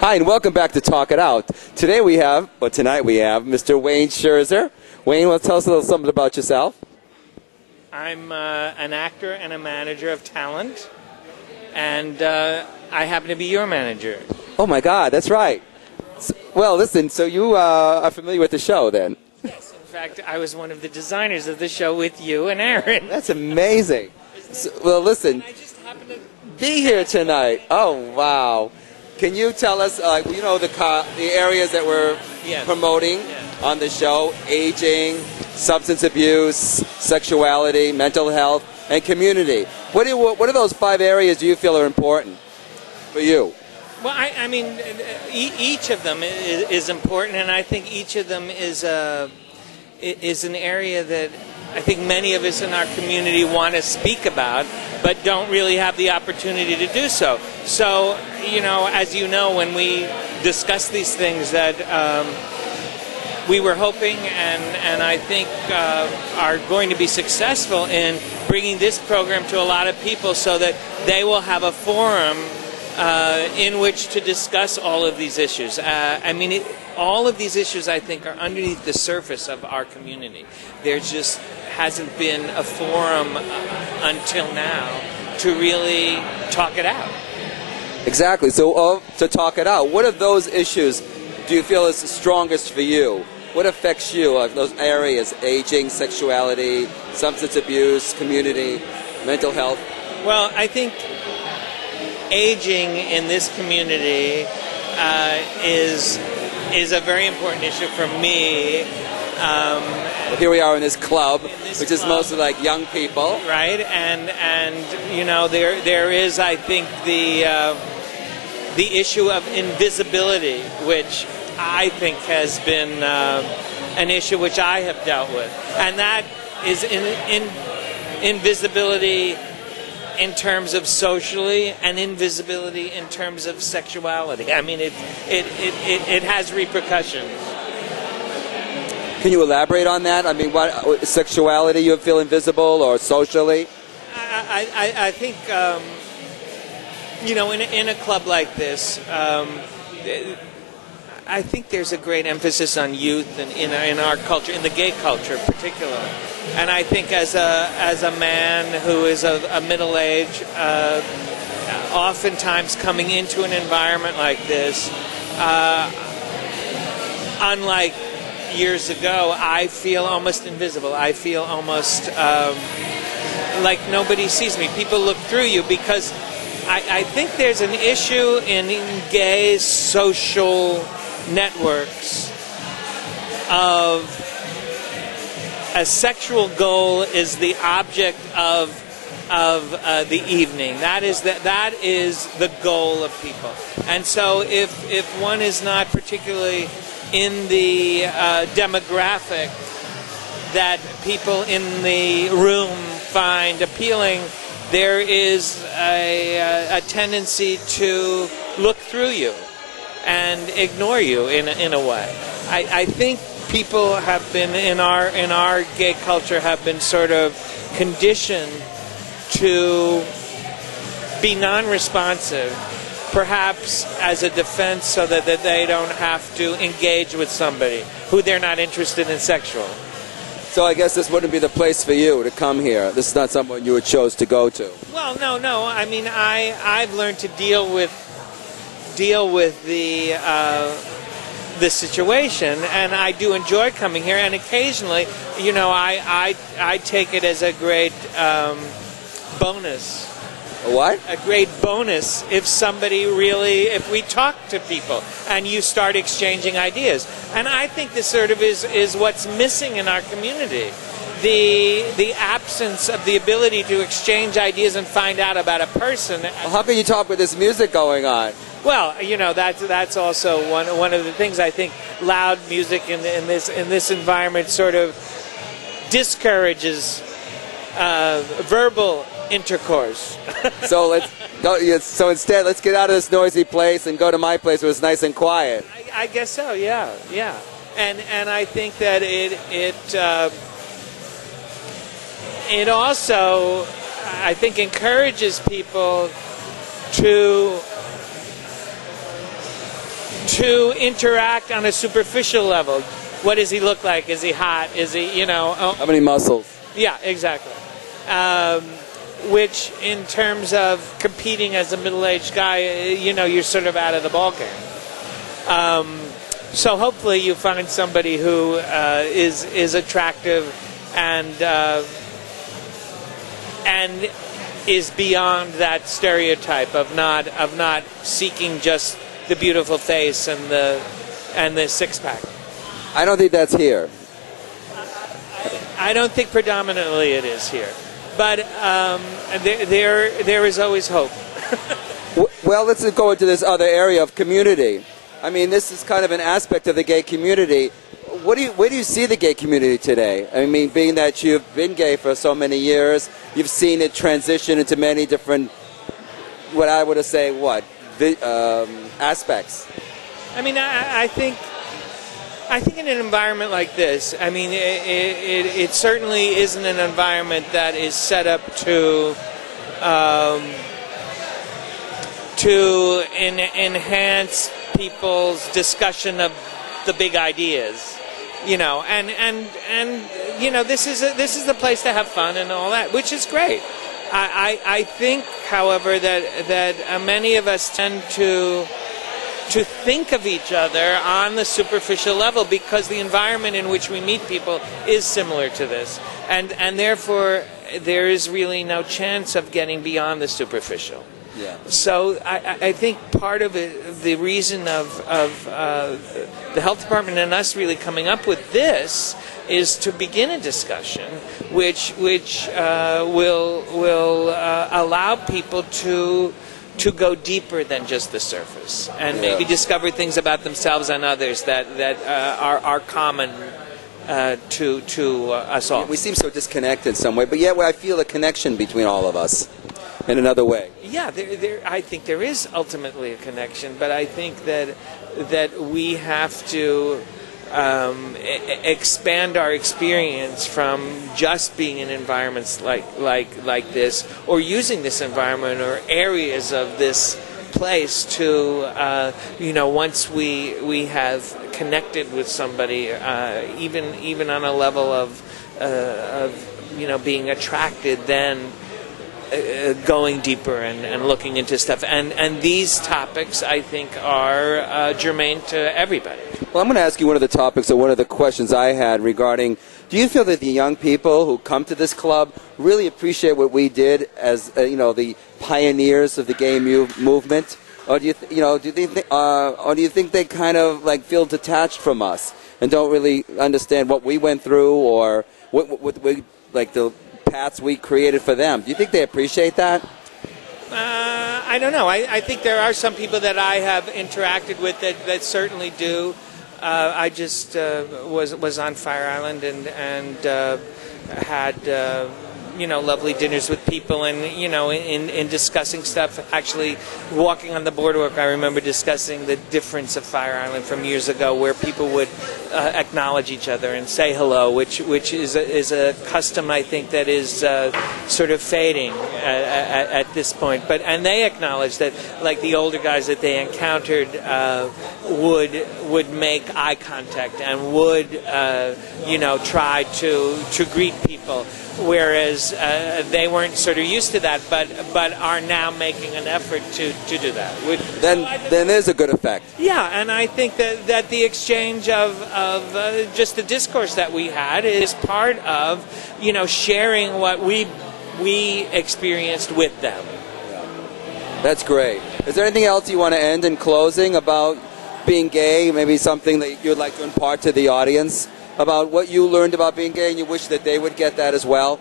Hi, and welcome back to Talk It Out. Tonight we have Mr. Wayne Scherzer. Wayne, want to tell us a little something about yourself? I'm an actor and a manager of talent, and I happen to be your manager. Oh, my God, that's right. Well, listen, so you are familiar with the show, then? Yes, in fact, I was one of the designers of the show with you and Aaron. That's amazing. So, well, listen, I just happened to be here tonight. Oh, wow. Can you tell us, the areas that we're promoting on the show? Aging, substance abuse, sexuality, mental health, and community. What are those 5 areas do you feel are important for you? Well, I mean, each of them is important, and I think each of them is an area that I think many of us in our community want to speak about, but don't really have the opportunity to do so. So, as you know, when we discuss these things that we were hoping and I think are going to be successful in bringing this program to a lot of people so that they will have a forum in which to discuss all of these issues. All of these issues, I think, are underneath the surface of our community. There just hasn't been a forum until now to really talk it out. Exactly. So to talk it out, what of those issues do you feel is the strongest for you? What affects you, those areas, aging, sexuality, substance abuse, community, mental health? Well, I think aging in this community is a very important issue for me. Here we are in this club, which is mostly like young people, right? And there is, I think, the issue of invisibility, which I think has been an issue which I have dealt with, and that is invisibility in terms of socially and invisibility in terms of sexuality. I mean, it has repercussions. Can you elaborate on that? I mean, what sexuality you feel invisible or socially? I think, in a club like this, I think there's a great emphasis on youth and in our culture, in the gay culture particularly. And I think as a man who is a middle age, oftentimes coming into an environment like this, unlike years ago, I feel almost invisible. I feel almost like nobody sees me. People look through you because I think there's an issue in gay social networks of a sexual goal is the object of the evening. That is the goal of people. And so if one is not particularly in the demographic that people in the room find appealing, there is a tendency to look through you and ignore you in a way. I think people have been in our gay culture have been sort of conditioned to be non-responsive, perhaps as a defense so that they don't have to engage with somebody who they're not interested in sexual. So I guess this wouldn't be the place for you to come here. This is not someone you would chose to go to. Well, no. I mean, I've learned to deal with the situation, and I do enjoy coming here. And occasionally, I take it as a great bonus. A what? A great bonus if we talk to people and you start exchanging ideas. And I think this sort of is what's missing in our community. The absence of the ability to exchange ideas and find out about a person. Well, how can you talk with this music going on? Well, that's also one of the things. I think loud music in this environment sort of discourages verbal intercourse. So let's go. So instead, let's get out of this noisy place and go to my place where it's nice and quiet. I guess so. Yeah. And I think that it also, I think, encourages people to to interact on a superficial level. What does he look like? Is he hot? Is he, How many muscles? Yeah, exactly. Which, in terms of competing as a middle-aged guy, you're sort of out of the ballgame. So hopefully you find somebody who is attractive and is beyond that stereotype of not seeking just the beautiful face and the six-pack. I don't think that's here. I don't think predominantly it is here, but there is always hope. Well, let's go into this other area of community. I mean, this is kind of an aspect of the gay community. Where do you see the gay community today? I mean, being that you've been gay for so many years, you've seen it transition into many different, what I would say, aspects. I mean, I think in an environment like this, I mean, it certainly isn't an environment that is set up to enhance people's discussion of the big ideas. This is the place to have fun and all that, which is great. I think, however, that many of us tend to think of each other on the superficial level because the environment in which we meet people is similar to this, and therefore there is really no chance of getting beyond the superficial. Yeah. So I think part of it, the reason of the health department and us really coming up with this is to begin a discussion which will allow people to go deeper than just the surface and maybe discover things about themselves and others that are common to us all. We seem so disconnected in some way, but yet I feel a connection between all of us in another way. Yeah, I think there is ultimately a connection, but I think that we have to expand our experience from just being in environments like this, or using this environment or areas of this place to, once we have connected with somebody, even on a level of being attracted, then going deeper and looking into stuff. And these topics, I think, are germane to everybody. Well, I'm going to ask you one of the topics or one of the questions I had regarding, do you feel that the young people who come to this club really appreciate what we did as, the pioneers of the gay movement? Or do you think they kind of feel detached from us and don't really understand what we went through or what the paths we created for them? Do you think they appreciate that? I don't know. I think there are some people that I have interacted with that certainly do. I just was on Fire Island and had lovely dinners with people, and in discussing stuff. Actually, walking on the boardwalk, I remember discussing the difference of Fire Island from years ago, where people would acknowledge each other and say hello, which is a custom, I think, that is sort of fading at this point. And they acknowledged that, like, the older guys that they encountered would make eye contact and would try to greet people. Whereas they weren't sort of used to that, but are now making an effort to do that. Then there's a good effect. Yeah, and I think that the exchange of just the discourse that we had is part of sharing what we experienced with them. That's great. Is there anything else you want to end in closing about being gay? Maybe something that you'd like to impart to the audience about what you learned about being gay, and you wish that they would get that as well?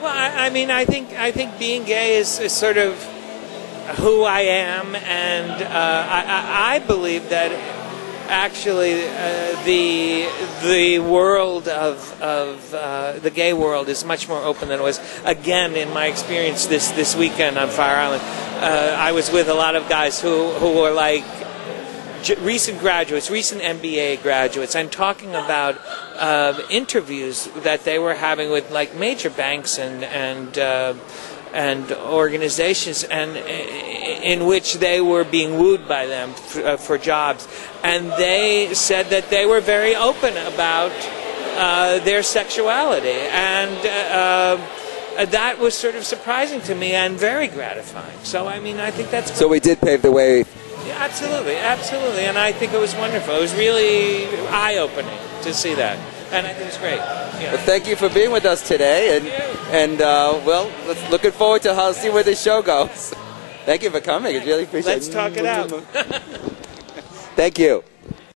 Well, I think being gay is sort of who I am, and I believe that actually the world of the gay world is much more open than it was. Again, in my experience this weekend on Fire Island, I was with a lot of guys who were like recent graduates, recent MBA graduates. I'm talking about interviews that they were having with like major banks and and organizations, and in which they were being wooed by them for jobs, and they said that they were very open about their sexuality, and that was sort of surprising to me and very gratifying. So I mean, I think that's so we did pave the way. Yeah, absolutely, absolutely, and I think it was wonderful. It was really eye-opening to see that, and I think it's great. Yeah. Well, thank you for being with us today, and well, looking forward to see where this show goes. Thank you for coming. I really appreciate it. Let's talk it out. Thank you.